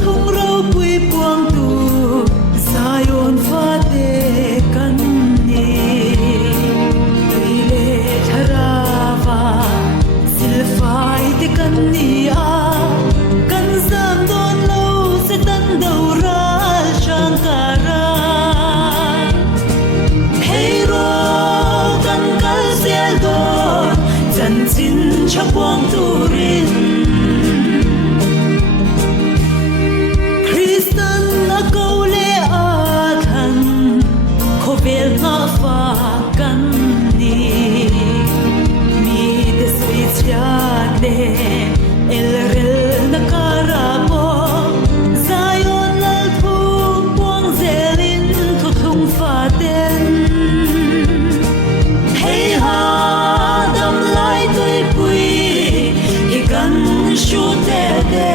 thung rau pui buang tu Zion pha te kan ni le tharava silfai te kan ni a kan zam don lo se tan do ra shankara hey ro kan kal zel do chan chin cha buang tu rin El rel na karamo Zion lal thung buang zelin thu thung pha ten hey ha dam lai tui pui hi kan shu te te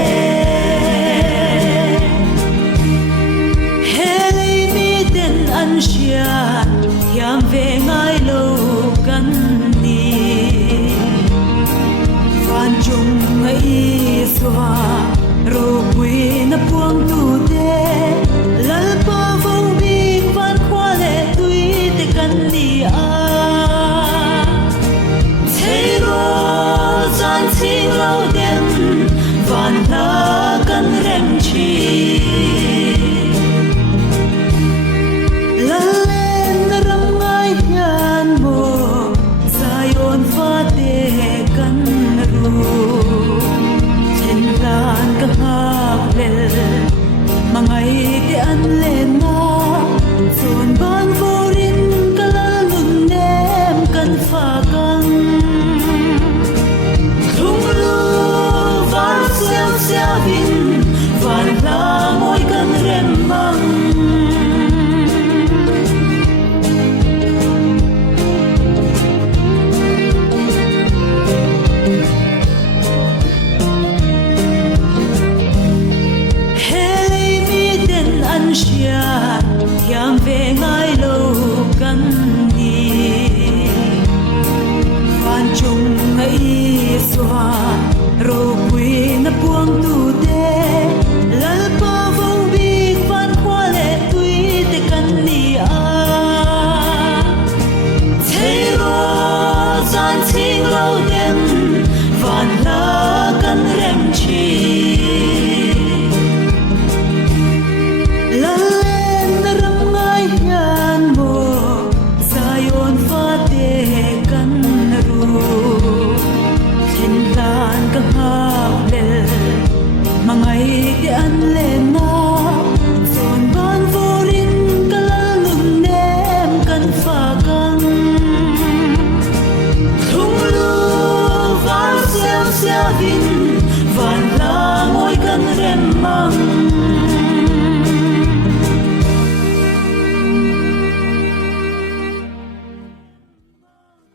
hey mi den an shia yam ve ngai lo kan chung ngai swa ro pui na puang tu te lal pa vong bing van khwa le tui te kan ni a thei ro zan sing lo den van la kan rem chi la len ram ngai hian mo Zion fa te kan Trên tan ka hak lel mangai te an le na Zon ban vorin kalal nun nem kan fa kan Thung lu van siam siavin van la moi kan rem mang Yam ve ngai lo kan ni Van chung ngai swa ro pui na puang tu te lal pa vong big van khwa le tui te kan ni a thei ro zan sing lo den van la kan rem chi mangai te an le na zon ban vorin kalal nun nem kan fa kan thung lu van siam siavin van la moi kan rem mang